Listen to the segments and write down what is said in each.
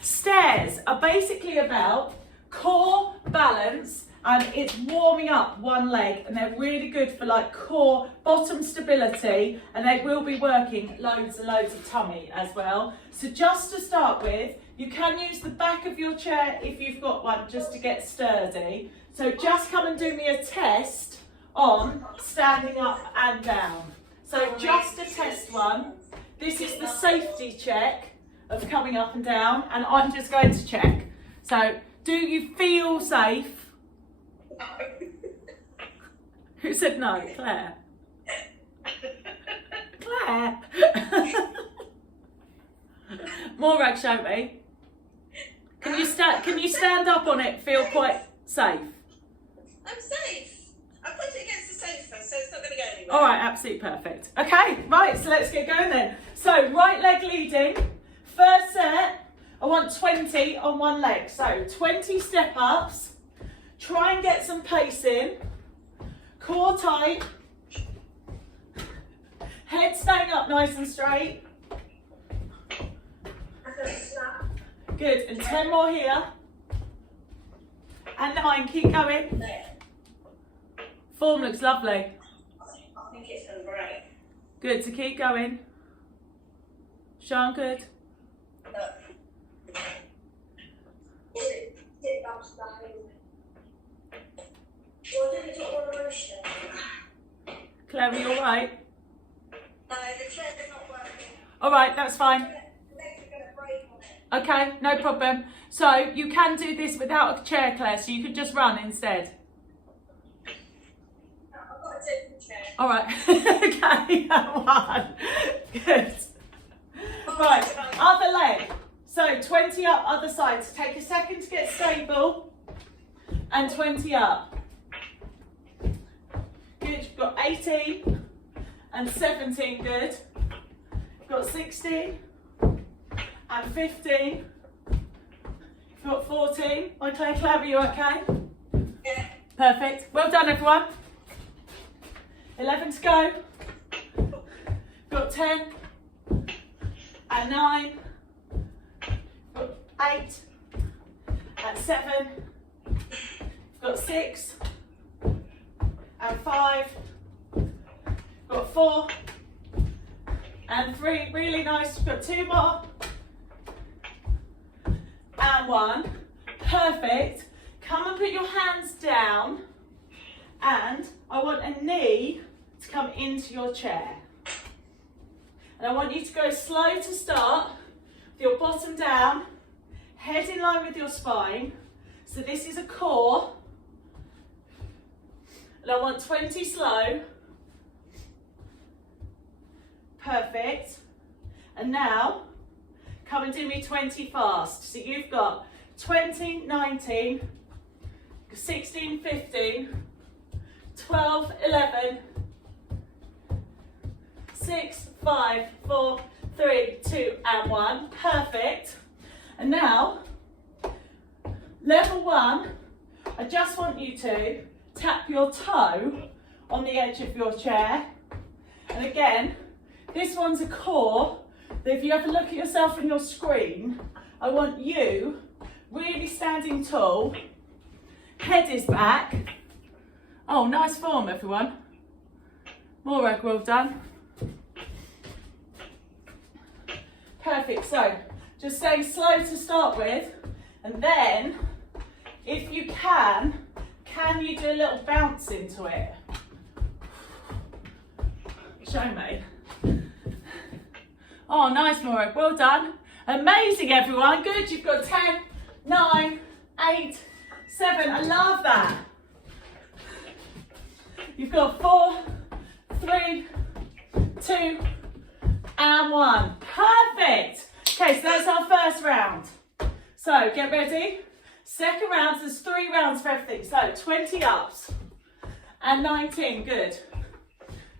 Stairs are basically about core balance, and it's warming up one leg, and they're really good for like core bottom stability, and they will be working loads and loads of tummy as well. So just to start with, you can use the back of your chair if you've got one, just to get sturdy. So just come and do me a test on standing up and down. So just a test one. This is the safety check of coming up and down, and I'm just going to check. So do you feel safe? Who said no? Claire. Claire. Morag, show me. Can you stand up on it? Feel quite safe. I'm safe. I put it against the sofa, so it's not going to go anywhere. All right, absolutely perfect. Okay, right, so let's get going then. So right leg leading. First set, I want 20 on one leg. So 20 step ups. Try and get some pace in. Core tight. Head staying up nice and straight. Good, and 10 more here. And 9, keep going. Form looks lovely. I think it's going to break. Good, so keep going. Sean, good. Claire, are you all right? No, the chair is not working. All right, that's fine. The legs are going to break on it. Okay, no problem. So you can do this without a chair, Claire, so you could just run instead. No, I've got a different chair. All right, okay, that one. Good. Right, other leg. So 20 up, other side. So take a second to get stable. And 20 up. Good, you've got 18 and 17, good. You've got 16 and 15. You've got 14. My Claire, are you okay? Yeah. Perfect. Well done, everyone. 11 to go. Got 10 and 9. Got 8 and 7. Got 6 and 5. Got 4 and 3. Really nice. Got 2 more and 1. Perfect. Come and put your hands down, and I want a knee to come into your chair. And I want you to go slow to start, with your bottom down, head in line with your spine. So this is a core. And I want 20 slow. Perfect. And now, come and do me 20 fast. So you've got 20, 19, 16, 15, 12, 11, 6, 5, 4, 3, 2, and 1. Perfect. And now, level 1, I just want you to tap your toe on the edge of your chair. And again, this one's a core. That if you have a look at yourself on your screen, I want you really standing tall. Head is back. Oh, nice form, everyone. Morag, well done. Perfect. So, just staying slow to start with, and then, if you can you do a little bounce into it? Show me. Oh, nice, Morag. Well done. Amazing, everyone. Good. You've got 10, 9, 8, 7. I love that. You've got 4, 3, 2, and 1. Perfect. Okay, so that's our first round. So get ready. Second round, so there's 3 rounds for everything. So 20 ups and 19. Good.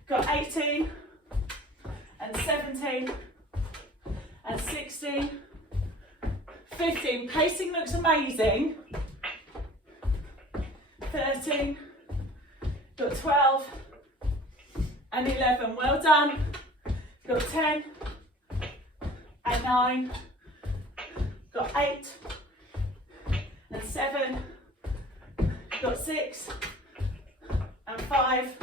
Got 18 and 17 and 16, 15. Pacing looks amazing. 13. Got 12 and 11. Well done. Got 10 and 9. Got 8 and 7, got 6 and 5,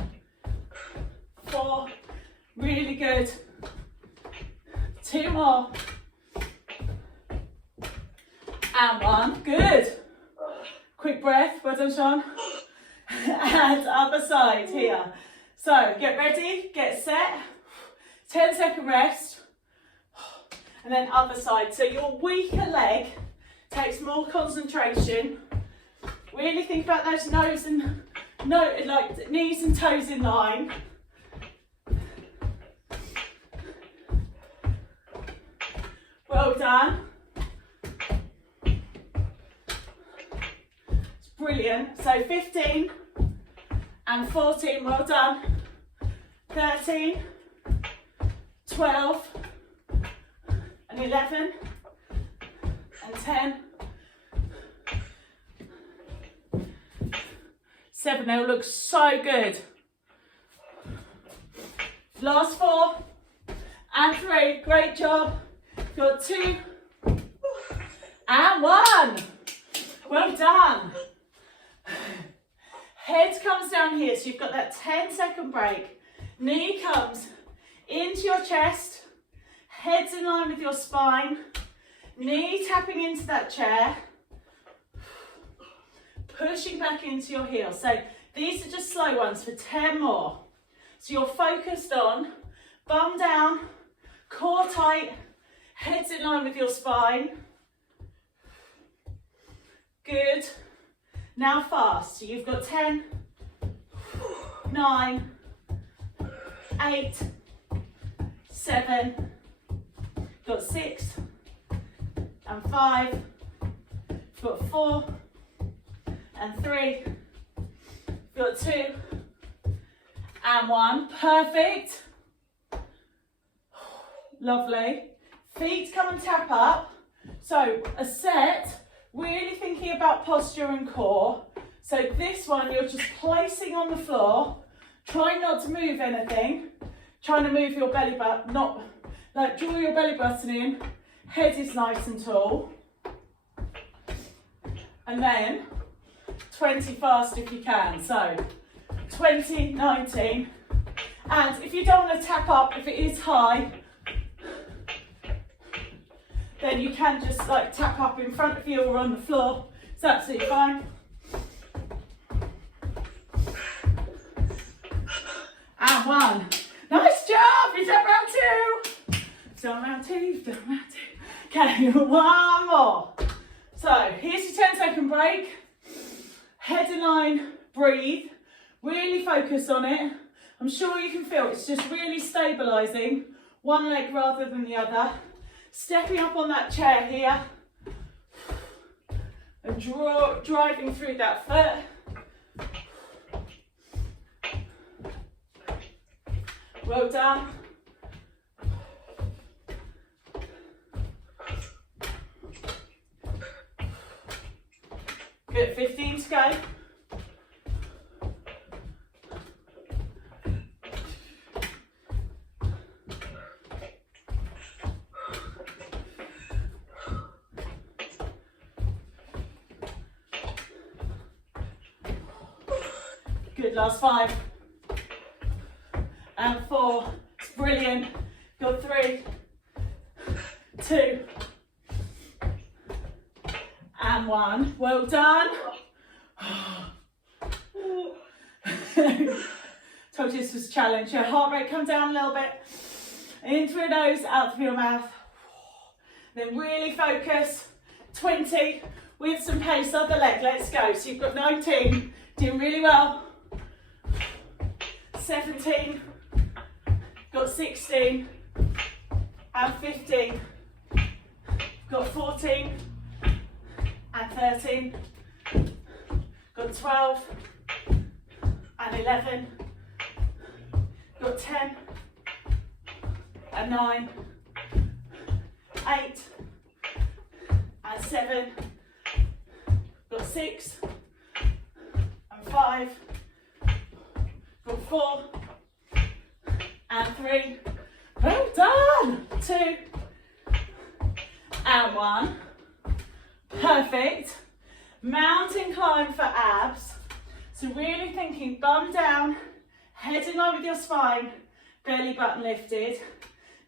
4, really good, 2 more, and 1, good. Quick breath, well done, Sean. And other side here. So get ready, get set, 10-second rest, and then other side. So your weaker leg takes more concentration. Really think about those knees and toes in line. Well done. It's brilliant. So 15 and 14, well done. 13, 12 and 11 and 10. 7, they all look so good. Last 4 and 3, great job. Got 2 and 1. Well done. Head comes down here, so you've got that 10-second break. Knee comes into your chest, head's in line with your spine, knee tapping into that chair, pushing back into your heels. So these are just slow ones for 10 more. So you're focused on bum down, core tight, head's in line with your spine. Good. Now fast. So you've got 10, 9, 8, 7, got 6 and 5, got 4 and 3, got 2 and 1. Perfect. Lovely. Feet come and tap up. So a set, really thinking about posture and core. So this one you're just placing on the floor, trying not to move anything, trying to move your belly button, not like draw your belly button in, head is nice and tall. And then 20 fast if you can. So 20, 19. And if you don't want to tap up, if it is high, then you can just like tap up in front of you or on the floor. It's absolutely fine. And 1. Nice job, you've done round 2. You've done round 2, you've done round 2. Okay, 1 more. So here's your 10-second break. Head in line, breathe. Really focus on it. I'm sure you can feel it's just really stabilising one leg rather than the other. Stepping up on that chair here and driving through that foot. Well done. Good, 15 to go. Good, last 5 and 4, it's brilliant. Got 3, 2 and 1. Well done. Told you this was a challenge. Your heart rate come down a little bit. In through your nose, out through your mouth. Then really focus. 20 with some pace, other leg. Let's go. So you've got 19, doing really well. 17, got 16 and 15, got 14 and 13, got 12 and 11, got 10 and 9, 8 and 7, got 6 and 5, got 4 and 3. Well done. 2 and 1. Perfect. Mountain climb for abs. So really thinking bum down, head in line with your spine, belly button lifted.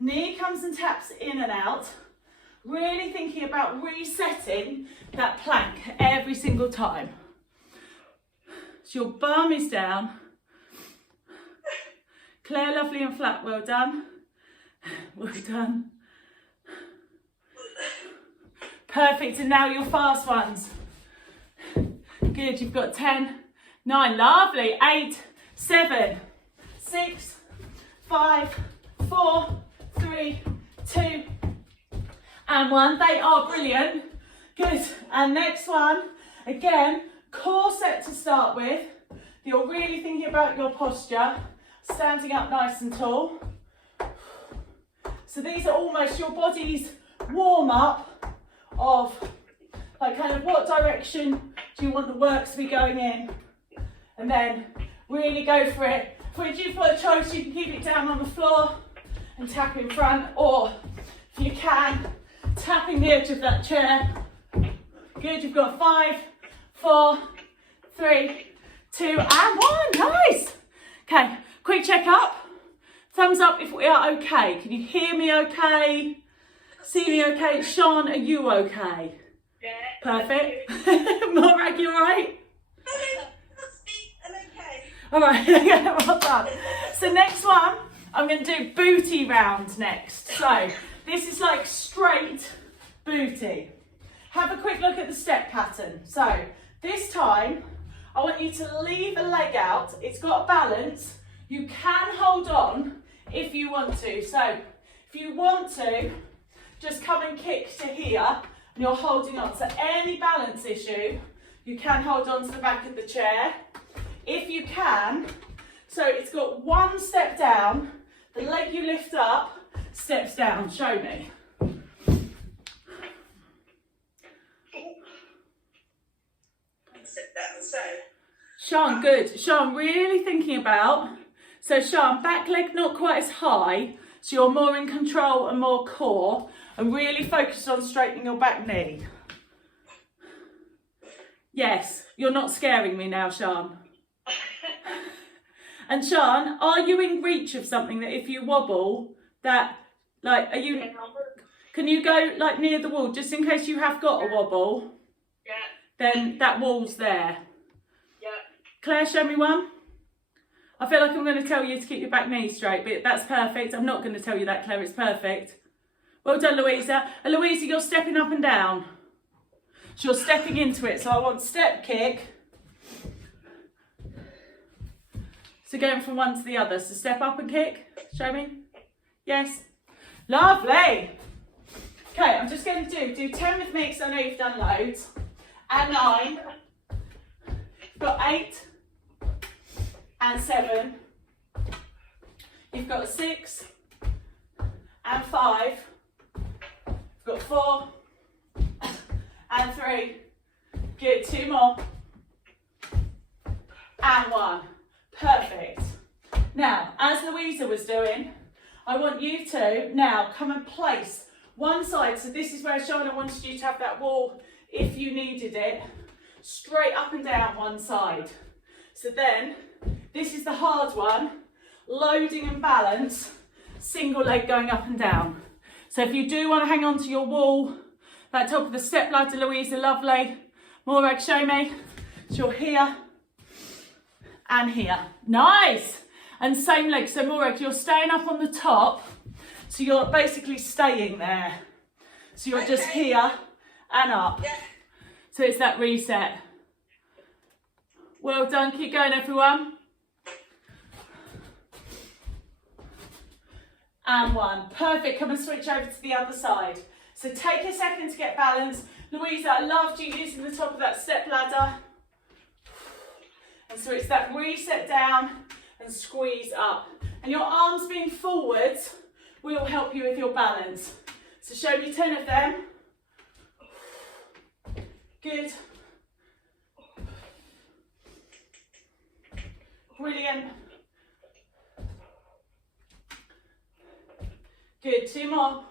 Knee comes and taps in and out. Really thinking about resetting that plank every single time. So your bum is down. Claire, lovely and flat, well done. Well done. Perfect, and now your fast ones. Good, you've got 10, 9, lovely, 8, 7, 6, 5, 4, 3, 2, and 1. They are brilliant. Good, and next one, again, core set to start with. You're really thinking about your posture, standing up nice and tall. So these are almost your body's warm up of like kind of what direction do you want the work to be going in, and then really go for it. If you've got a choice, you can keep it down on the floor and tap in front, or if you can, tapping the edge of that chair. Good, you've got 5, 4, 3, 2, and 1. Nice. Okay, quick check up. Thumbs up if we are okay. Can you hear me okay? See me okay? Sean, are you okay? Yeah. Perfect. Morag, you alright? I'm okay. Alright, yeah, well done. So next one, I'm going to do booty round next. So this is like straight booty. Have a quick look at the step pattern. So this time, I want you to leave a leg out. It's got a balance. You can hold on if you want to. So if you want to, just come and kick to here and you're holding on. So any balance issue, you can hold on to the back of the chair. If you can, so it's got one step down, the leg you lift up, steps down. Show me. Sit down, so. Sean, good. Sean, really thinking about, so Sean, back leg not quite as high, so you're more in control and more core, and really focused on straightening your back knee. Yes, you're not scaring me now, Sean. And Sean, are you in reach of something that if you wobble, that, like, are you, can you go like near the wall, just in case you have got a wobble? Yeah. Then that wall's there. Yeah. Claire, show me one. I feel like I'm going to tell you to keep your back knee straight, but that's perfect. I'm not going to tell you that, Claire. It's perfect. Well done, Louisa. And Louisa, you're stepping up and down. So you're stepping into it. So I want step kick. So going from one to the other. So step up and kick. Show me. Yes. Lovely. Okay, I'm just going to do 10 with me because I know you've done loads. And 9. You've got 8. And 7. You've got 6. And 5. You've got 4. And 3. Good. 2 more. And 1. Perfect. Now, as Louisa was doing, I want you to now come and place one side. So this is where Shona wanted you to have that wall if you needed it. Straight up and down one side. So then, this is the hard one. Loading and balance. Single leg going up and down. So if you do want to hang on to your wall, that top of the step ladder, Louisa, lovely. Morag, show me. So you're here. And here. Nice. And same leg. So Morag, you're staying up on the top. So you're basically staying there. So you're just here and up. Yeah. So it's that reset. Well done. Keep going, everyone. And 1. Perfect. Come and switch over to the other side. So take a second to get balance. Louisa, I loved you using the top of that step ladder. And so it's that reset down and squeeze up. And your arms being forwards will help you with your balance. So show me 10 of them. Good. Brilliant. Good. 2 more.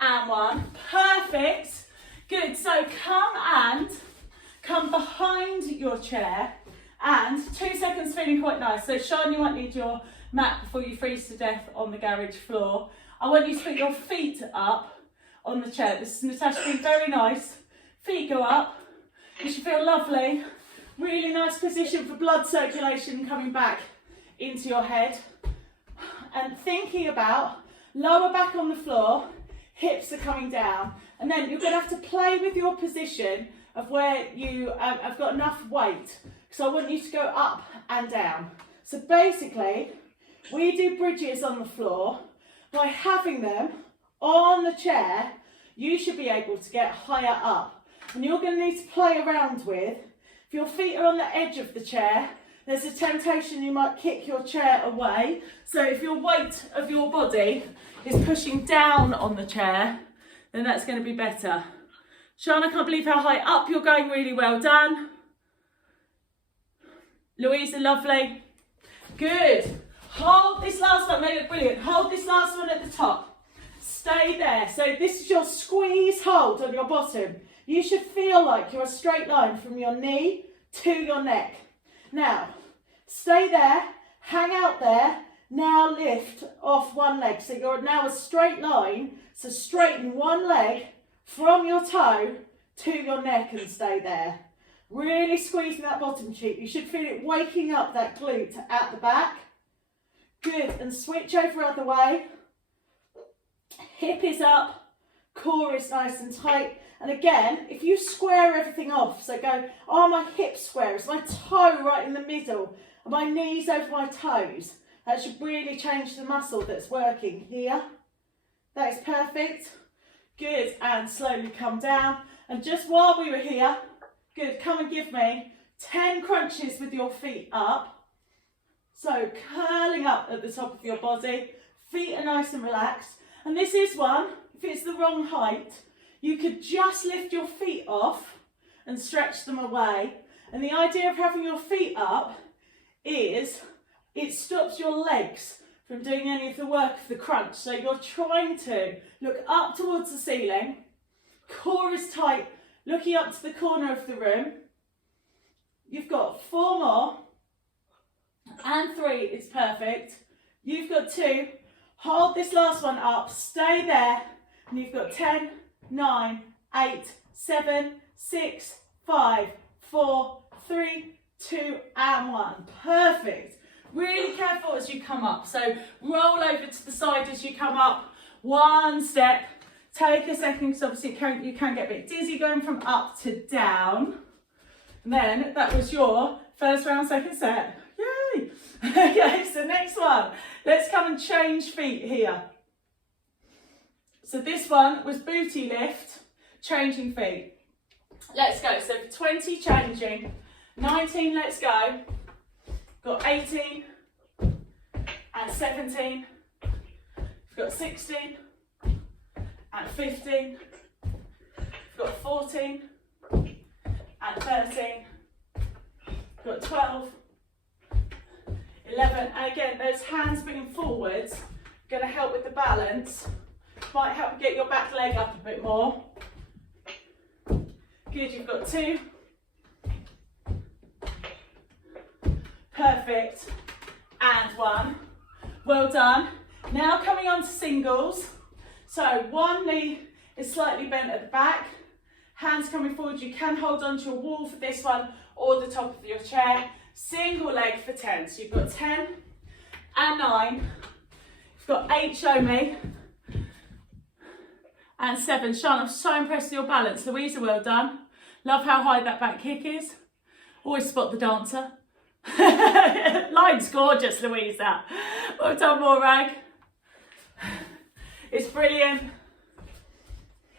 And 1. Perfect. Perfect. Good. So come behind your chair, and 2 seconds feeling quite nice. So Sean, you might need your mat before you freeze to death on the garage floor. I want you to put your feet up on the chair. This is Natasha being very nice. Feet go up. You should feel lovely. Really nice position for blood circulation coming back into your head. And thinking about lower back on the floor, hips are coming down. And then you're going to have to play with your position of where you have got enough weight. So I want you to go up and down. So basically, we do bridges on the floor. By having them on the chair, you should be able to get higher up. And you're going to need to play around with, if your feet are on the edge of the chair, there's a temptation you might kick your chair away. So if your weight of your body is pushing down on the chair, then that's going to be better. Sean, I can't believe how high up you're going. Really well done. Louisa, lovely. Good. Hold this last one, they look brilliant. Hold this last one at the top. Stay there. So this is your squeeze hold on your bottom. You should feel like you're a straight line from your knee to your neck. Now, stay there, hang out there. Now lift off one leg. So you're now a straight line. So straighten one leg from your toe to your neck and stay there. Really squeezing that bottom cheek. You should feel it waking up that glute at the back. Good, and switch over other way. Hip is up, core is nice and tight. And again, if you square everything off, so go, are my hips square? Is my toe right in the middle? Are my knees over my toes? That should really change the muscle that's working here. That is perfect. Good, and slowly come down. And just while we were here, good, come and give me 10 crunches with your feet up. So curling up at the top of your body, feet are nice and relaxed. And this is one, if it's the wrong height, you could just lift your feet off and stretch them away. And the idea of having your feet up is it stops your legs from doing any of the work of the crunch. So you're trying to look up towards the ceiling, core is tight, looking up to the corner of the room. You've got 4 more. And 3, it's perfect. You've got 2. Hold this last one up, stay there. And you've got 10, 9, 8, 7, 6, 5, 4, 3, 2, and 1. Perfect. Really careful as you come up. So roll over to the side as you come up. 1 step. Take a second, because obviously you can get a bit dizzy going from up to down. And then that was your first round, second set. Yay! Okay, so next one. Let's come and change feet here. So this one was booty lift, changing feet. Let's go. So for 20 changing, 19, let's go. Got 18 and 17. We've got 16 and 15. We've got 14 and 13. We've got 12. 11, and again, those hands bringing forwards, going to help with the balance, might help get your back leg up a bit more. Good, you've got 2. Perfect, and 1. Well done. Now coming on to singles. So one knee is slightly bent at the back, hands coming forward. You can hold onto your wall for this one or the top of your chair. Single leg for 10. So you've got 10 and 9. You've got 8, show me. And 7. Sean, I'm so impressed with your balance. Louisa, well done. Love how high that back kick is. Always spot the dancer. Line's gorgeous, Louisa. Well done, Morag. It's brilliant.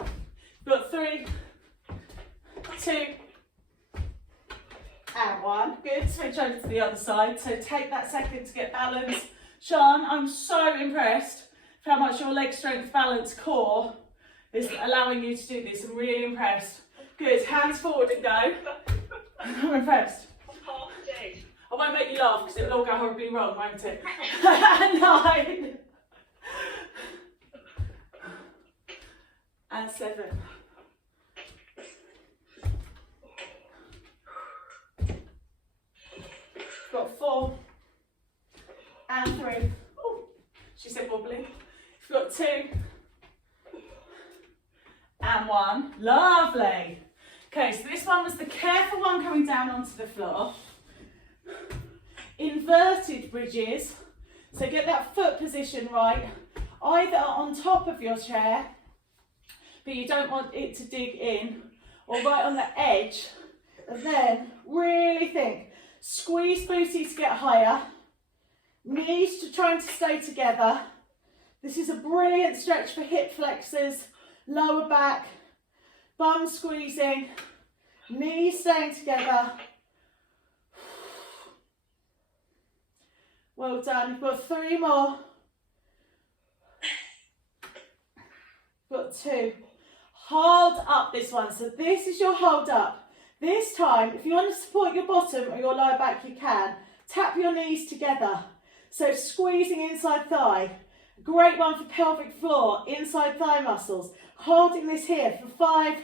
You've got 3, 2, and 1. Good, switch over to the other side. So take that second to get balance. Sean, I'm so impressed with how much your leg strength, balance, core is allowing you to do this. I'm really impressed. Good, hands forward and go. I'm impressed. I won't make you laugh because it'll all go horribly wrong, won't it? 9 and 7. breathe. Oh, she said wobbly. You've got 2 and 1. Lovely. Okay, so this one was the careful one coming down onto the floor. Inverted bridges. So get that foot position right, either on top of your chair, but you don't want it to dig in, or right on the edge. And then really think, squeeze booties to get higher, knees to trying to stay together. This is a brilliant stretch for hip flexors, lower back, bum squeezing, knees staying together. Well done, you've got 3 more. Got 2. Hold up this one. So this is your hold up. This time, if you want to support your bottom or your lower back, you can. Tap your knees together. So squeezing inside thigh. Great one for pelvic floor, inside thigh muscles. Holding this here for 5,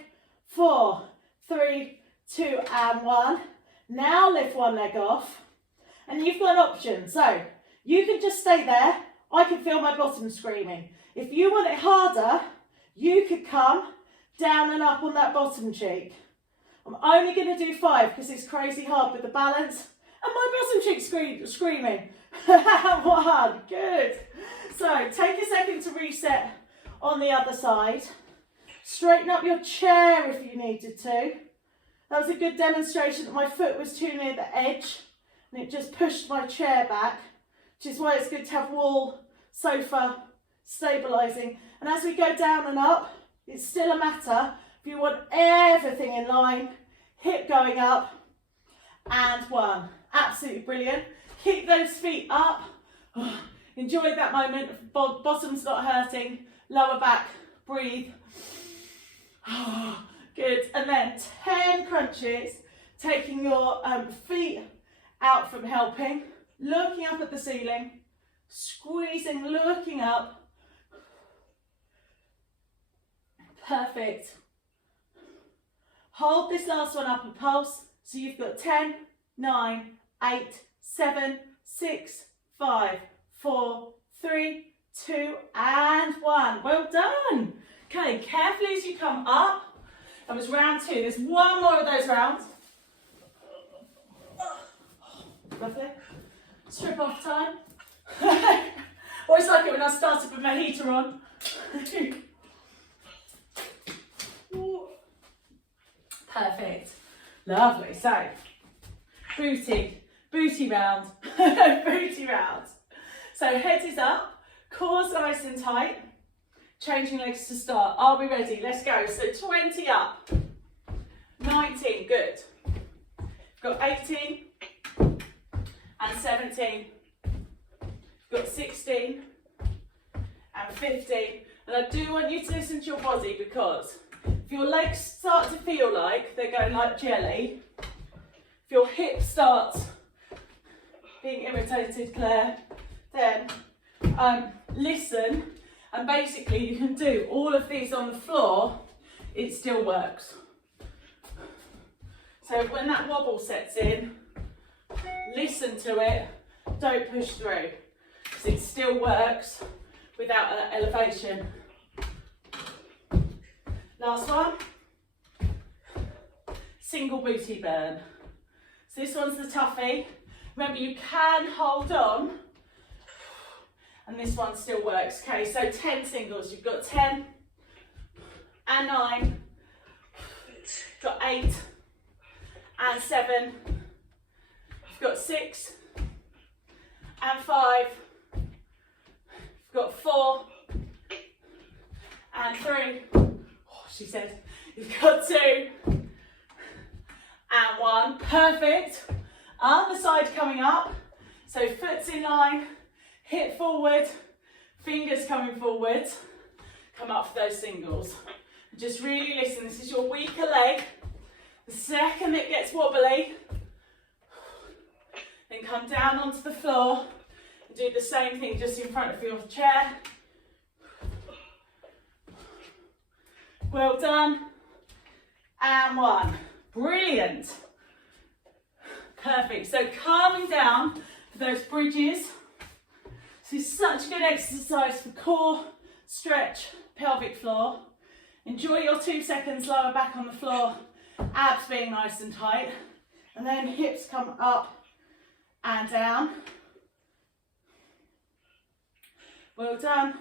4, 3, 2 and 1. Now lift one leg off. And you've got an option. So you can just stay there. I can feel my bottom screaming. If you want it harder, you could come down and up on that bottom cheek. I'm only going to do 5 because it's crazy hard with the balance. And my bottom cheek screaming. 1, good. So take a second to reset on the other side. Straighten up your chair if you needed to. That was a good demonstration that my foot was too near the edge and it just pushed my chair back, which is why it's good to have wall, sofa, stabilising. And as we go down and up, it's still a matter if you want everything in line, hip going up, and 1. Absolutely brilliant. Keep those feet up. Enjoy that moment. Bottom's not hurting. Lower back, breathe. Good. And then 10 crunches, taking your feet out from helping, looking up at the ceiling, squeezing, looking up. Perfect. Hold this last one up and pulse. So you've got 10, 9, 8, 7, 6, 5, 4, 3, 2 and 1. Well done. Okay, carefully as you come up. That was round 2. There's 1 more of those rounds. Lovely. Strip off time. Always like it when I started with my heater on. Perfect. Lovely. So, booty round. Booty round. So head is up, core's nice and tight. Changing legs to start. Are we ready? Let's go. So 20 up. 19, good. We've got 18 and 17. We've got 16 and 15. And I do want you to listen to your body, because if your legs start to feel like they're going like jelly, if your hips start being irritated, Claire, then listen, and basically you can do all of these on the floor, it still works. So when that wobble sets in, listen to it, don't push through, because it still works without elevation. Last one, single booty burn. So this one's the toughie. Remember, you can hold on, and this one still works. Okay, so 10 singles. You've got 10 and 9, you've got 8 and 7, you've got 6 and 5, you've got 4 and 3, she said, you've got 2 and 1, perfect. Other side coming up, so foot's in line, hip forward, fingers coming forward, come up for those singles. Just really listen, this is your weaker leg. The second it gets wobbly, then come down onto the floor and do the same thing just in front of your chair. Well done, and 1. Brilliant. Perfect. So calming down for those bridges. This is such a good exercise for core, stretch, pelvic floor. Enjoy your 2 seconds lower back on the floor, abs being nice and tight, and then hips come up and down. Well done.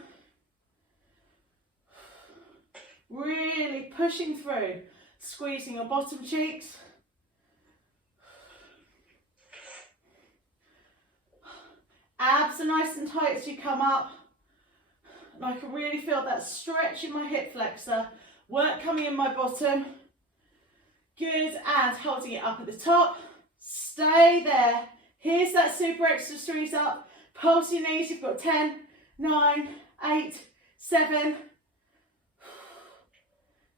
Really pushing through, squeezing your bottom cheeks. Abs are nice and tight as you come up. And I can really feel that stretch in my hip flexor. Work coming in my bottom. Good, and holding it up at the top. Stay there. Here's that super extra squeeze up. Pulse your knees. You've got 10, 9, 8, 7,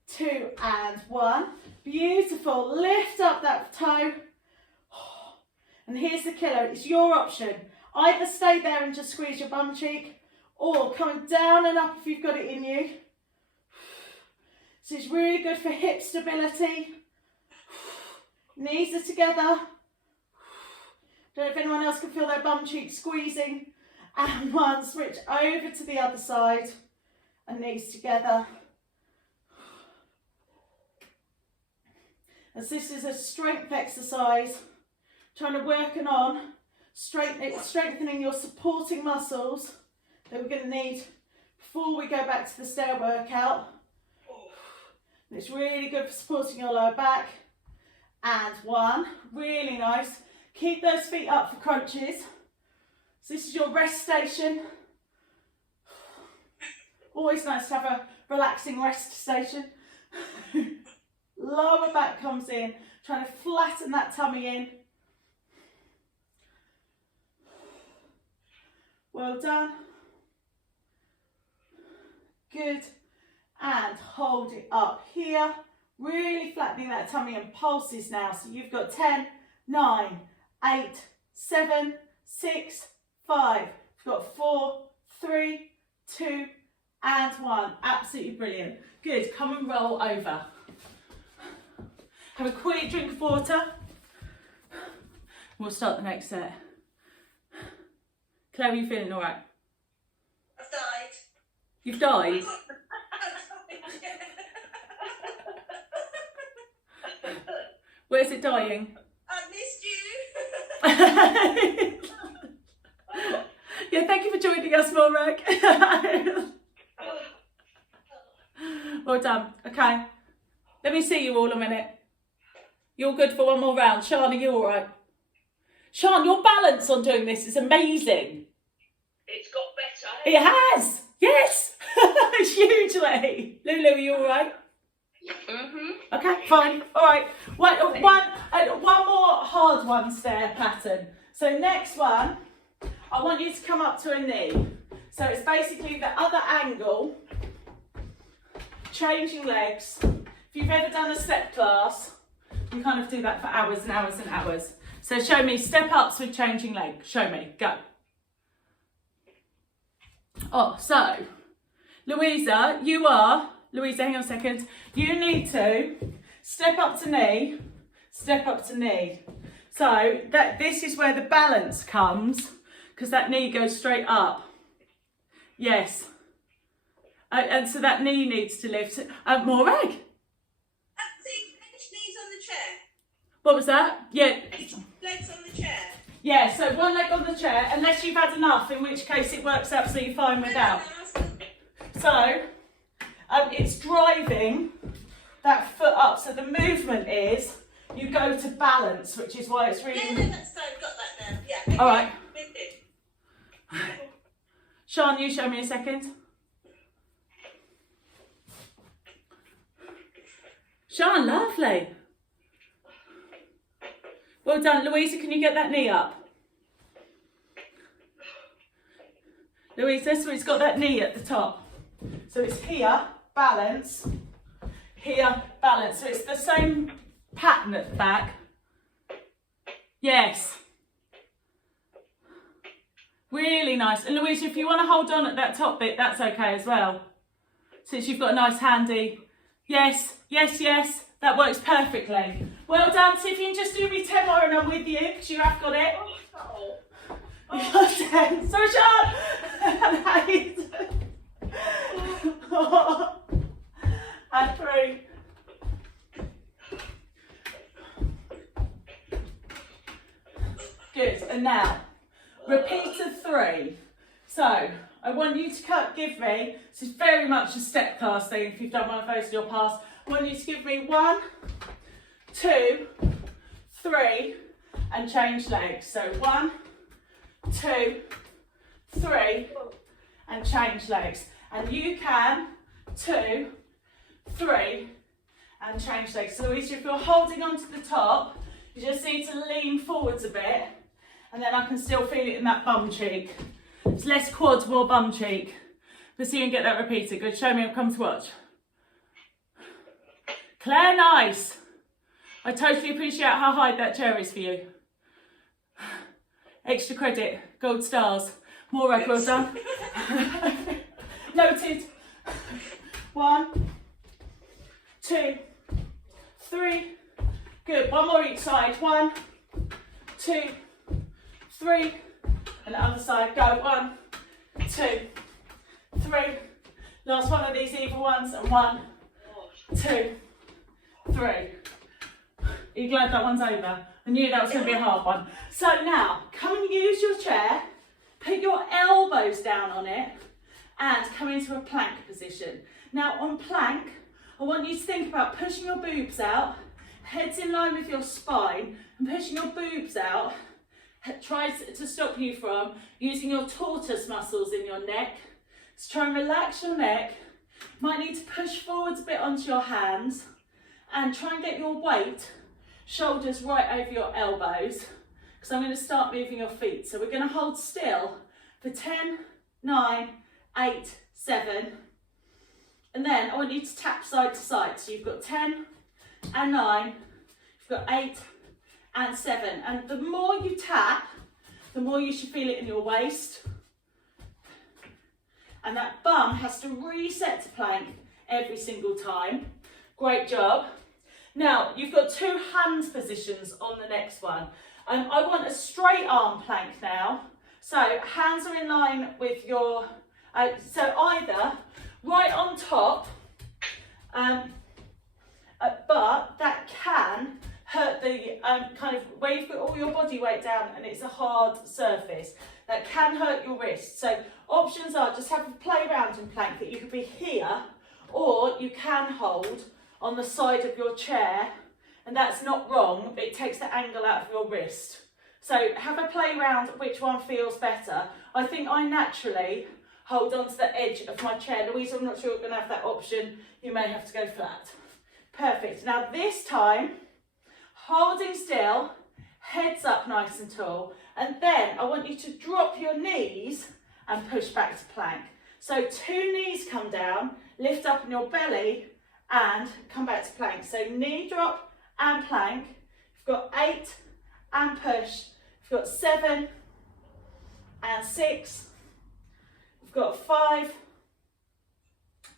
2 and 1. Beautiful. Lift up that toe. And here's the killer. It's your option. Either stay there and just squeeze your bum cheek, or coming down and up if you've got it in you. This is really good for hip stability. Knees are together. Don't know if anyone else can feel their bum cheek squeezing. And 1, switch over to the other side and knees together. As this is a strength exercise, trying to work on strengthening your supporting muscles that we're going to need before we go back to the stair workout. And it's really good for supporting your lower back. And 1, really nice. Keep those feet up for crunches. So this is your rest station. Always nice to have a relaxing rest station. Lower back comes in, trying to flatten that tummy in. Well done. Good. And hold it up here. Really flattening that tummy and pulses now. So you've got 10, 9, 8, 7, 6, 5. You've got 4, 3, 2, and 1. Absolutely brilliant. Good. Come and roll over. Have a quick drink of water. We'll start the next set. Claire, are you feeling all right? I've died. You've died? Where's it dying? I missed you. Yeah, thank you for joining us, Morag. Well done. Okay. Let me see you all a minute. You're good for one more round. Sian, are you all right? Sian, your balance on doing this is amazing. It's got better. It has. Yes. Hugely. Lulu, are you all right? Mm-hmm. Okay, fine. All right. One more hard one stair pattern. So next one, I want you to come up to a knee. So it's basically the other angle, changing legs. If you've ever done a step class, you kind of do that for hours and hours and hours. So show me step ups with changing legs. Show me. Go. Oh, so Louisa, hang on a second. You need to step up to knee, step up to knee. So this is where the balance comes, because that knee goes straight up. Yes. And so that knee needs to lift. More egg. See, knees on the chair. What was that? Yeah. Legs on the chair. Yeah, so one leg on the chair, unless you've had enough, in which case it works absolutely fine without. So, it's driving that foot up. So the movement is, you go to balance, which is why it's really... Yeah, that's fine, got that now. Yeah. All right. Moved it. Sian, you show me a second. Sian, lovely. Well done. Louisa, can you get that knee up? Louisa, so it's got that knee at the top. So it's here, balance, here, balance. So it's the same pattern at the back. Yes. Really nice. And Louisa, if you want to hold on at that top bit, that's okay as well. Since you've got a nice handy. Yes, yes, yes. That works perfectly. Well done. So if you can just do me 10 more and I'm with you, because you have got it. You've got 10. So Sean. And 8. And 3. Good. And now, repeat of 3. So, I want you to give me, this is very much a step class thing if you've done one of those in your past, I want you to give me 1, 2, 3, and change legs. So 1, 2, 3, and change legs. And you can 2, 3, and change legs. So Louisa, if you're holding onto the top, you just need to lean forwards a bit, and then I can still feel it in that bum cheek. It's less quads, more bum cheek. Let's see if you can get that repeated. Good, show me, I've come to watch. Claire, nice. I totally appreciate how high that chair is for you. Extra credit, gold stars. More right, well done. Noted. 1, 2, 3. Good, one more each side. 1, 2, 3. And the other side, go. 1, 2, 3. Last one of these even ones, and 1, 2, 3. Are you glad that one's over? I knew that was going to be a hard one. So now, come and use your chair, put your elbows down on it, and come into a plank position. Now on plank, I want you to think about pushing your boobs out, heads in line with your spine, and pushing your boobs out tries to stop you from using your tortoise muscles in your neck. So try and relax your neck. You might need to push forwards a bit onto your hands and try and get your weight, shoulders right over your elbows, because I'm going to start moving your feet. So we're going to hold still for 10, 9, 8, 7. And then I want you to tap side to side. So you've got 10 and 9, you've got 8 and 7. And the more you tap, the more you should feel it in your waist. And that bum has to reset to plank every single time. Great job. Now, you've got 2 hand positions on the next one. I want a straight arm plank now. So hands are in line with your, so either right on top, but that can hurt the kind of where you've got all your body weight down and it's a hard surface. That can hurt your wrist. So options are just have a play around in plank that you could be here, or you can hold on the side of your chair, and that's not wrong, but it takes the angle out of your wrist. So have a play around which one feels better. I think I naturally hold onto the edge of my chair. Louisa, I'm not sure you're going to have that option. You may have to go flat. Perfect. Now this time, holding still, heads up nice and tall, and then I want you to drop your knees and push back to plank. So 2 knees come down, lift up in your belly, and come back to plank. So knee drop and plank. You've got 8 and push. You've got 7 and 6. You've got 5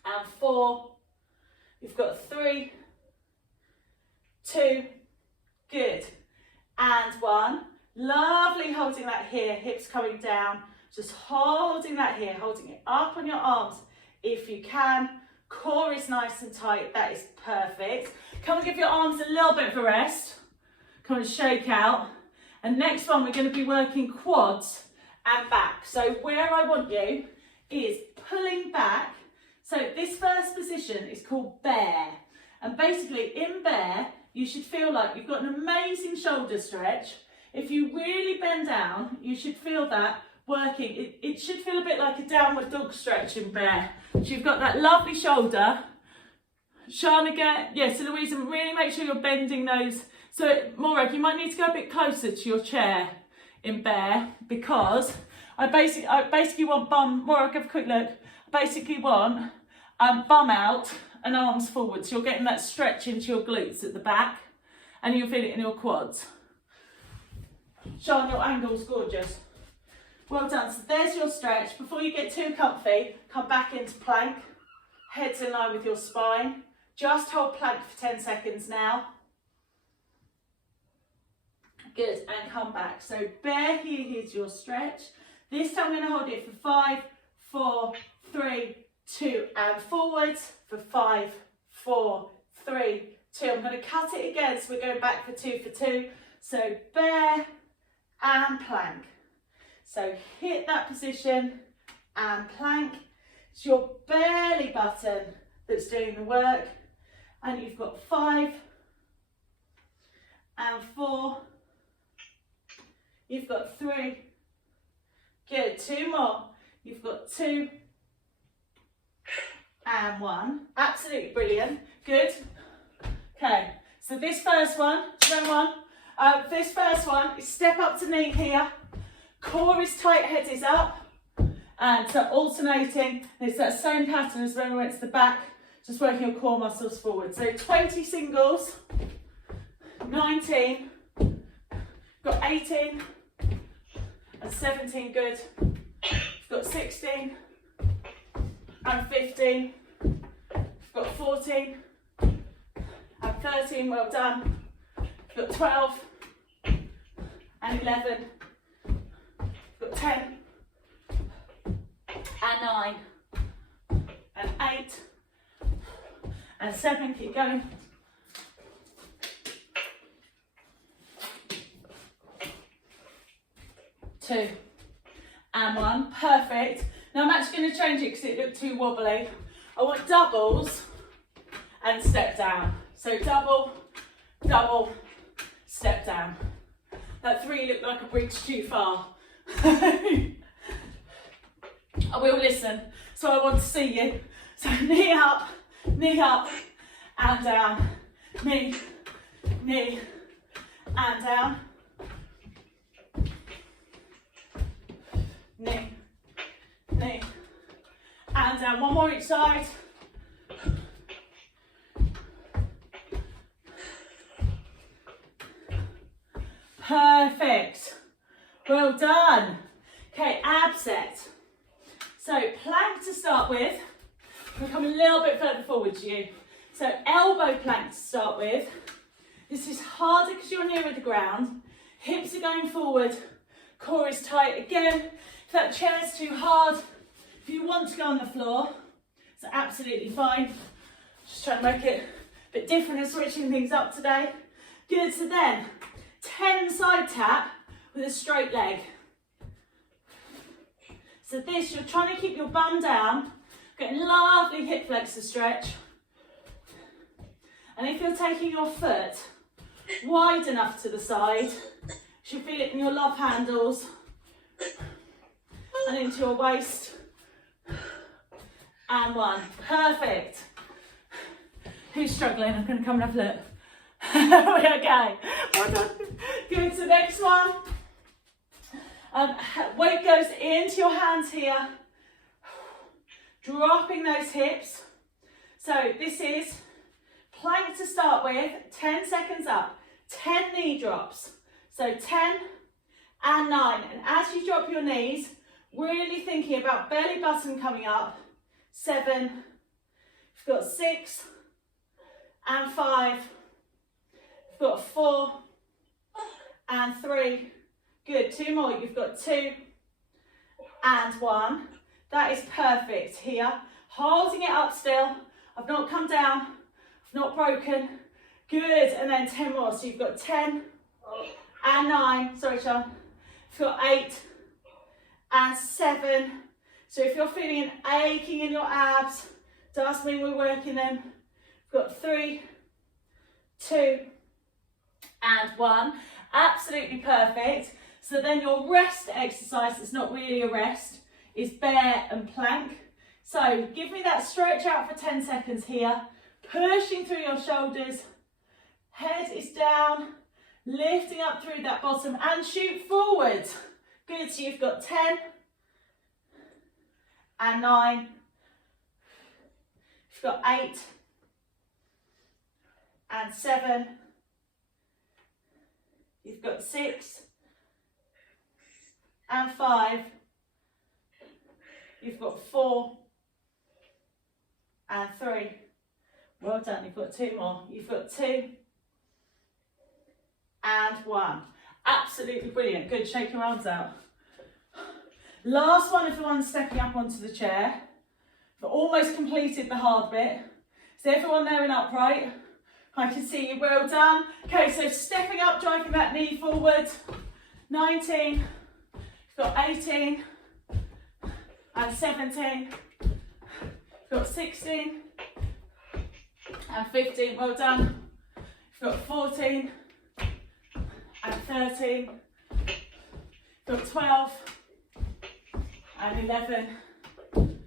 and 4. You've got 3, 2, good, and 1. Lovely, holding that here, hips coming down. Just holding that here, holding it up on your arms if you can. Core is nice and tight, that is perfect. Come and give your arms a little bit of a rest. Come and shake out. And next one, we're going to be working quads and back. So where I want you is pulling back. So this first position is called bear. And basically in bear, you should feel like you've got an amazing shoulder stretch. If you really bend down, you should feel that working. It should feel a bit like a downward dog stretch in bear. So you've got that lovely shoulder. Sean again, yes, so Louisa, really make sure you're bending those. So Morag, you might need to go a bit closer to your chair in bear, because I basically want bum, Morag, have a quick look. I basically want bum out and arms forward. So you're getting that stretch into your glutes at the back, and you'll feel it in your quads. Sean, your angle's gorgeous. Well done. So there's your stretch. Before you get too comfy, come back into plank. Heads in line with your spine. Just hold plank for 10 seconds now. Good, and come back. So bear here, here's your stretch. This time I'm going to hold it for 5, 4, 3, 2, and forwards for 5, 4, 3, 2. I'm going to cut it again, so we're going back for 2 for 2. So bear and plank. So hit that position and plank. It's your belly button that's doing the work. And you've got 5 and 4. You've got 3. Good, 2 more. You've got 2 and 1. Absolutely brilliant. Good. Okay, so this first one, this first one is step up to knee here. Core is tight, head is up. And so alternating, and it's that same pattern as when we went to the back, just working your core muscles forward. So 20 singles, 19, got 18, and 17, good. Got 16, and 15, got 14, and 13, well done. Got 12, and 11, got 10, and 9, and 8, and 7, keep going. 2, and 1, perfect. Now I'm actually going to change it because it looked too wobbly. I want doubles and step down. So double, double, step down. That 3 looked like a bridge too far. I will listen, so I want to see you. So knee up, and down. Knee, and down. Knee, and down. One more each side. Perfect. Well done. Okay, ab set. So plank to start with. We'll come a little bit further forward to you. So elbow plank to start with. This is harder because you're nearer the ground. Hips are going forward. Core is tight. Again, if that chair's too hard, if you want to go on the floor, it's absolutely fine. Just trying to make it a bit different and switching things up today. Good, so then 10 side tap with a straight leg. So this, you're trying to keep your bum down, getting lovely hip flexor stretch. And if you're taking your foot wide enough to the side, you should feel it in your love handles and into your waist. And 1, perfect. Who's struggling? I'm going to come and have a look. Okay, well done. Good, so next one. Weight goes into your hands here, dropping those hips. So this is plank to start with, 10 seconds up, 10 knee drops. So 10 and 9. And as you drop your knees, really thinking about belly button coming up. 7, you've got 6 and 5, you've got 4 and 3. Good, 2 more. You've got 2 and 1. That is perfect here. Holding it up still. I've not come down. I've not broken. Good, and then 10 more. So you've got 10 and 9. Sorry, Sean. You've got 8 and 7. So if you're feeling an aching in your abs, does mean we're working them. We've got 3, 2 and 1. Absolutely perfect. So then your rest exercise, it's not really a rest, is bear and plank. So give me that stretch out for 10 seconds here, pushing through your shoulders, head is down, lifting up through that bottom and shoot forward. Good, so you've got 10 and 9, you've got 8 and 7, you've got 6 and 5, you've got 4 and 3. Well done, you've got 2 more. You've got 2 and 1. Absolutely brilliant. Good, shake your arms out. Last one is the one stepping up onto the chair. We've almost completed the hard bit. Is everyone there and upright? I can see you, well done. Okay, so stepping up, driving that knee forward. 19, you've got 18, and 17, you've got 16, and 15, well done. You've got 14, and 13, you've got 12, and 11, you've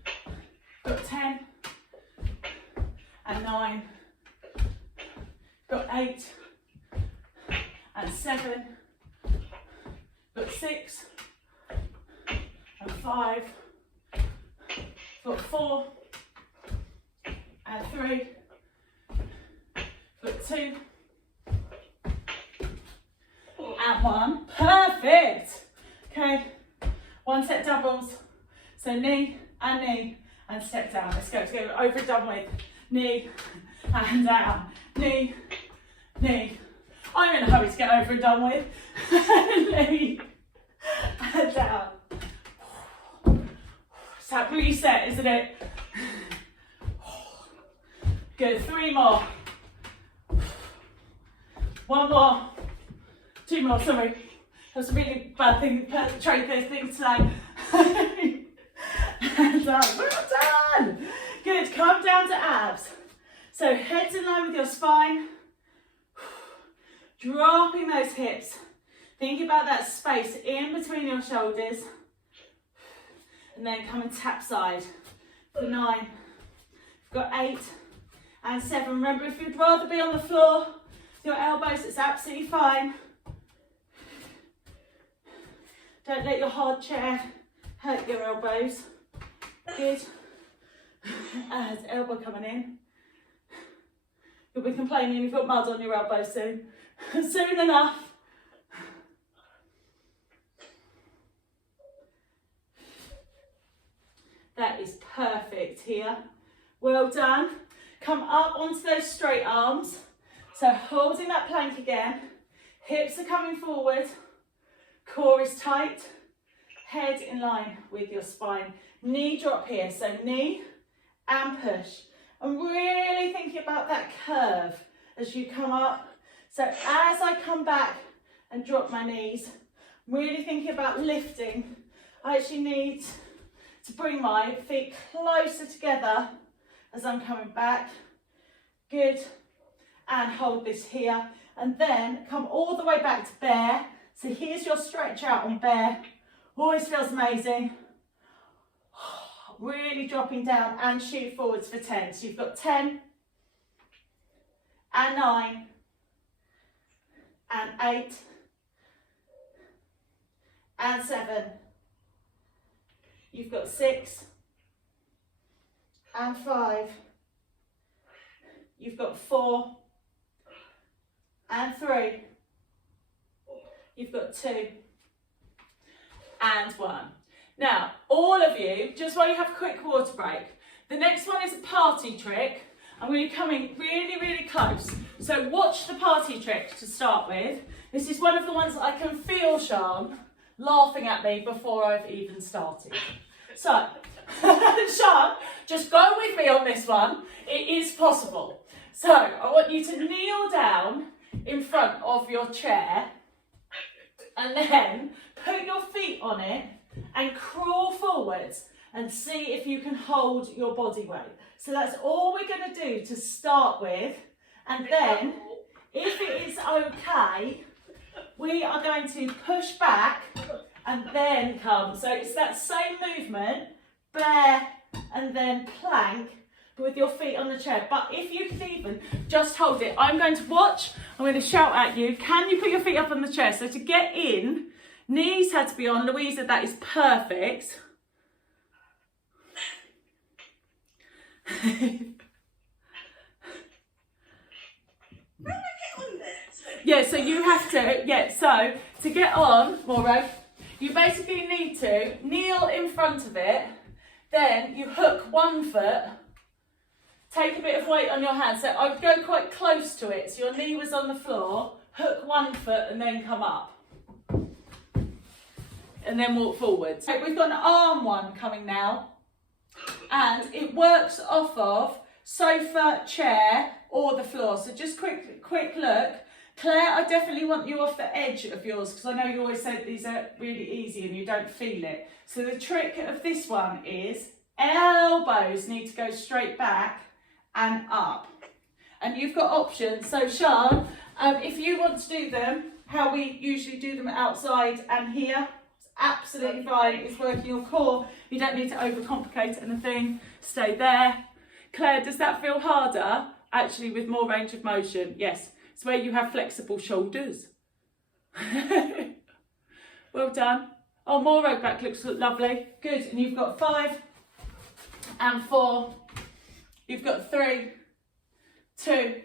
got 10, and 9, got 8 and 7, got 6 and 5, got 4 and 3, got 2 and 1. Perfect. Okay, one set doubles. So knee and step down. Let's go over and done with. Knee and down. Knee. I'm in a hurry to get over and done with. Knee and down. It's that reset, isn't it? Good, 3 more. 1 more. 2 more, sorry. That's a really bad thing, trade those things today. And well done. Good, come down to abs. So head's in line with your spine. Dropping those hips. Think about that space in between your shoulders. And then come and tap side for 9. You've got 8 and 7. Remember, if you'd rather be on the floor with your elbows, it's absolutely fine. Don't let your hard chair hurt your elbows. Good. There's elbow coming in. You'll be complaining you've got mud on your elbow soon. Soon enough. That is perfect here. Well done. Come up onto those straight arms. So holding that plank again. Hips are coming forward. Core is tight. Head in line with your spine. Knee drop here. So knee and push. I'm really thinking about that curve as you come up. So as I come back and drop my knees, I'm really thinking about lifting. I actually need to bring my feet closer together as I'm coming back. Good. And hold this here. And then come all the way back to bear. So here's your stretch out on bear. Always feels amazing. Really dropping down and shoot forwards for 10. So you've got 10 and 9 and 8 and 7. You've got 6 and 5. You've got 4 and 3. You've got 2 and 1. Now, all of you, just while you have a quick water break, the next one is a party trick. I'm going to be coming really, really close. So watch the party trick to start with. This is one of the ones that I can feel Sean laughing at me before I've even started. So, Sean, just go with me on this one. It is possible. So, I want you to kneel down in front of your chair and then put your feet on it and crawl forwards and see if you can hold your body weight. So that's all we're going to do to start with. And then, if it is okay, we are going to push back and then come. So it's that same movement, bear and then plank, but with your feet on the chair. But if you can even just hold it, I'm going to watch, I'm going to shout at you. Can you put your feet up on the chair? So to get in, knees had to be on. Louisa, that is perfect. How do I get on there? Yeah, so you have to, so to get on, Mauro, you basically need to kneel in front of it, then you hook one foot, take a bit of weight on your hand. So I would go quite close to it, so your knee was on the floor, hook one foot and then come up. and then walk forward. So we've got an arm one coming now, and it works off of sofa, chair, or the floor. So just quick look. Claire, I definitely want you off the edge of yours, because I know you always say these are really easy and you don't feel it. So the trick of this one is elbows need to go straight back and up. And you've got options. So Sean, if you want to do them, how we usually do them outside and here, it's absolutely fine. It's working your core. You don't need to overcomplicate anything. Stay there. Claire, does that feel harder? Actually, with more range of motion? Yes. It's where you have flexible shoulders. Well done. Oh, more road back looks lovely. Good. And you've got 5 and 4. You've got 3, 2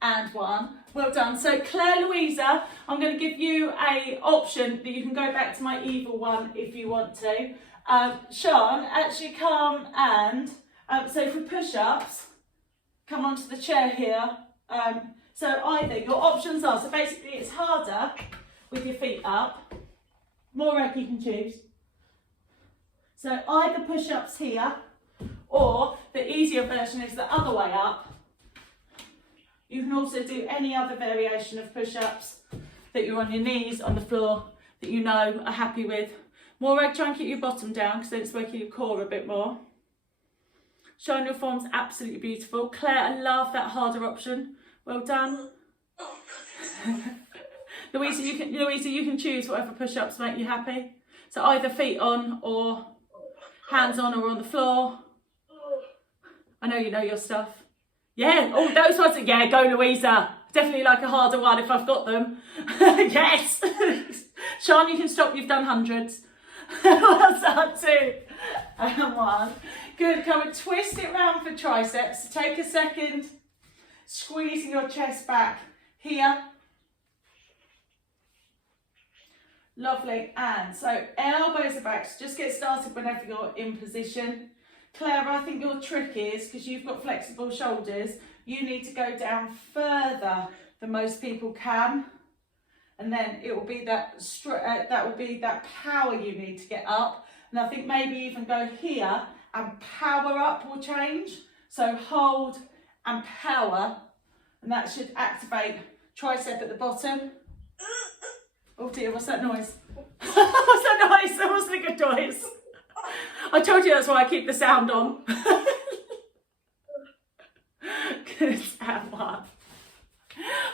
and 1. Well done. So Claire Louisa, I'm going to give you a option that you can go back to my evil one if you want to. Sean, actually come and, so for push-ups, come onto the chair here. So either, your options are, so basically it's harder with your feet up, more reg you can choose. So either push-ups here, or the easier version is the other way up. You can also do any other variation of push-ups that you're on your knees, on the floor, that you know are happy with. More reg, try and keep your bottom down, because then it's working your core a bit more. Showing your form's absolutely beautiful. Claire, I love that harder option. Well done. Louisa, you can choose whatever push-ups make you happy. So either feet on, or hands on, or on the floor. I know you know your stuff. Yeah, oh, those ones, yeah, go Louisa. Definitely like a harder one if I've got them. Yes. Sean, you can stop, you've done hundreds. Well done, 2 and 1. Good, come and twist it round for triceps. Take a second. Squeezing your chest back here. Lovely. And so elbows are back. So just get started whenever you're in position. Claire, I think your trick is, because you've got flexible shoulders, you need to go down further than most people can. And then it will be that will be that power you need to get up. And I think maybe even go here and power up will change. So hold and power, and that should activate tricep at the bottom. Oh dear, what's that noise? What's that noise? That wasn't a good noise. I told you that's why I keep the sound on. Good, and 1.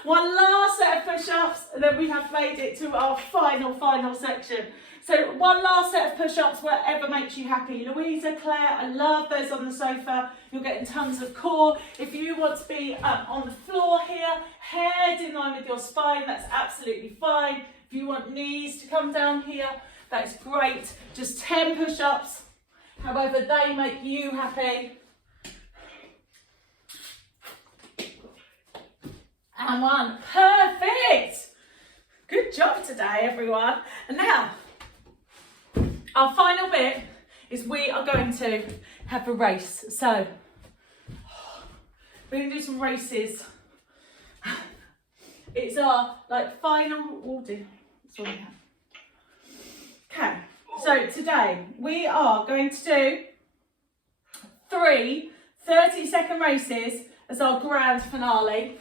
One last set of push-ups, and then we have made it to our final section. So one last set of push-ups, whatever makes you happy. Louisa, Claire, I love those on the sofa. You're getting tons of core. If you want to be on the floor here, head in line with your spine, that's absolutely fine. If you want knees to come down here, that's great. Just 10 push-ups, however they make you happy. And 1, perfect. Good job today, everyone. And now, our final bit is we are going to have a race. So, we're going to do some races. It's our final order. That's all we have. Okay, so today we are going to do 3 30-second races as our grand finale.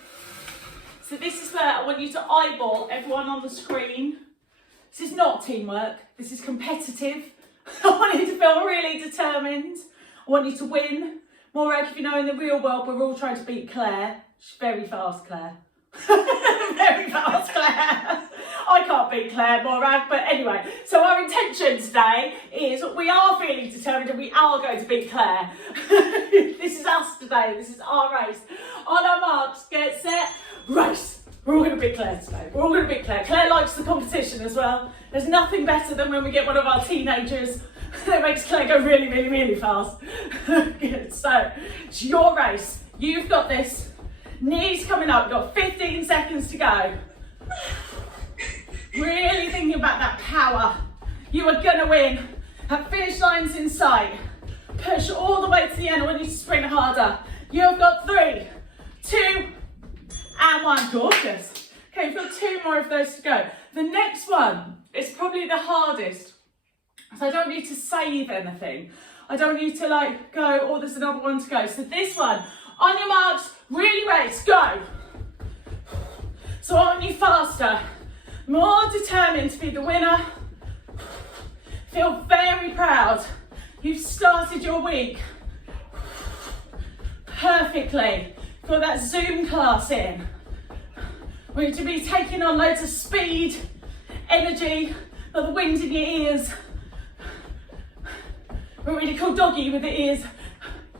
So this is where I want you to eyeball everyone on the screen. This is not teamwork, this is competitive. I want you to feel really determined. I want you to win. More like, if you know, in the real world, we're all trying to beat Claire. She's very fast, Claire. Very fast, Claire. I can't beat Claire, Morag, but anyway. So our intention today is we are feeling determined and we are going to beat Claire. This is us today. This is our race. On our marks, get set, race. We're all going to beat Claire today. We're all going to beat Claire. Claire likes the competition as well. There's nothing better than when we get one of our teenagers that makes Claire go really, really, really fast. Good. So it's your race. You've got this. Knees coming up. You've got 15 seconds to go. Really thinking about that power. You are going to win. Have finish lines in sight. Push all the way to the end. I want you to sprint harder. You've got 3, 2, and 1. Gorgeous. Okay, we've got 2 more of those to go. The next one is probably the hardest. So I don't need to save anything. I don't need to like go, oh, there's another one to go. So this one, on your marks, really race, go. So I want you faster, more determined to be the winner. Feel very proud. You've started your week perfectly. Got that Zoom class in. We need to be taking on loads of speed, energy, got the wind in your ears. A really cool doggy with the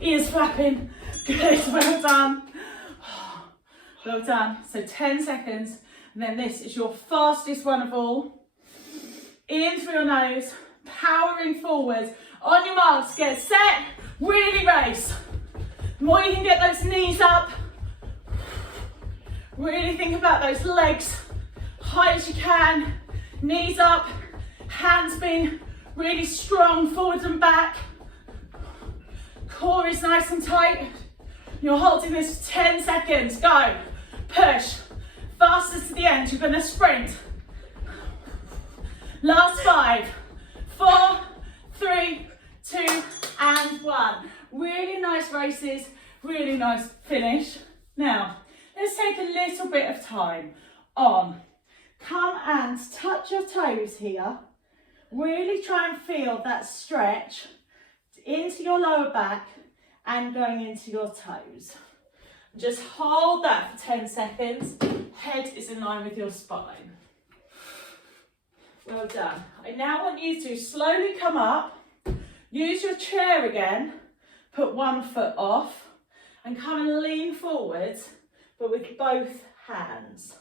ears flapping. Good, well done. Well done. So 10 seconds, and then this is your fastest one of all. In through your nose, powering forwards. On your marks, get set, really race. The more you can get those knees up, really think about those legs, high as you can, knees up, hands being really strong, forwards and back. Core is nice and tight. You're holding this for 10 seconds, go. Push, fastest to the end, you're gonna sprint. Last 5, 4, 3, 2, and 1. Really nice races, really nice finish. Now, let's take a little bit of time on. Come and touch your toes here. Really try and feel that stretch into your lower back and going into your toes. Just hold that for 10 seconds. Head is in line with your spine. Well done. I now want you to slowly come up, use your chair again, put one foot off, and come and lean forwards, but with both hands.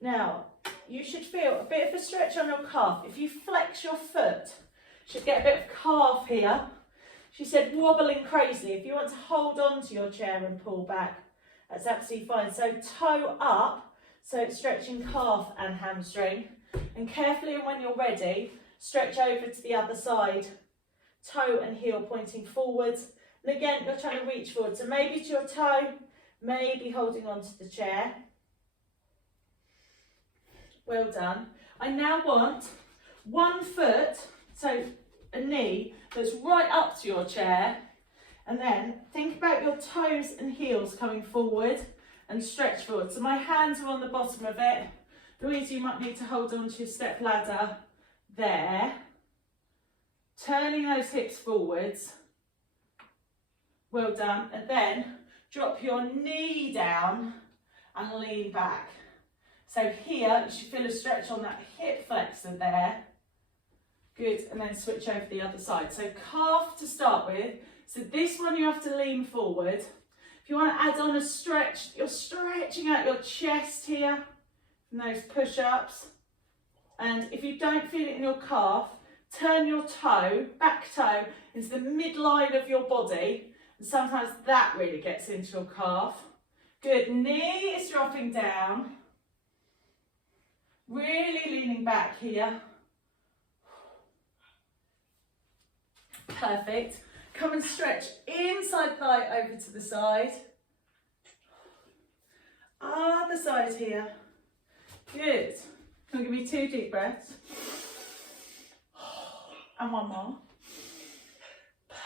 Now, you should feel a bit of a stretch on your calf. If you flex your foot, you should get a bit of calf here. She said wobbling crazily. If you want to hold on to your chair and pull back, that's absolutely fine. So toe up, so it's stretching calf and hamstring. And carefully, and when you're ready, stretch over to the other side, toe and heel pointing forwards. And again, you're trying to reach forward. So maybe to your toe, maybe holding on to the chair. Well done. I now want one foot, so a knee that's right up to your chair, and then think about your toes and heels coming forward and stretch forward. So my hands are on the bottom of it. Louise, you might need to hold on to your step ladder there. Turning those hips forwards. Well done. And then drop your knee down and lean back. So here, you should feel a stretch on that hip flexor there. Good, and then switch over the other side. So calf to start with. So this one you have to lean forward. If you want to add on a stretch, you're stretching out your chest here from those push-ups. And if you don't feel it in your calf, turn your toe, back toe, into the midline of your body. And sometimes that really gets into your calf. Good, knee is dropping down. Really leaning back here. Perfect. Come and stretch inside thigh over to the side. Other side here. Good. Can I give me 2 deep breaths? And one more.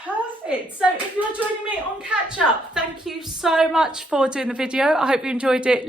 Perfect. So if you're joining me on catch up, thank you so much for doing the video. I hope you enjoyed it.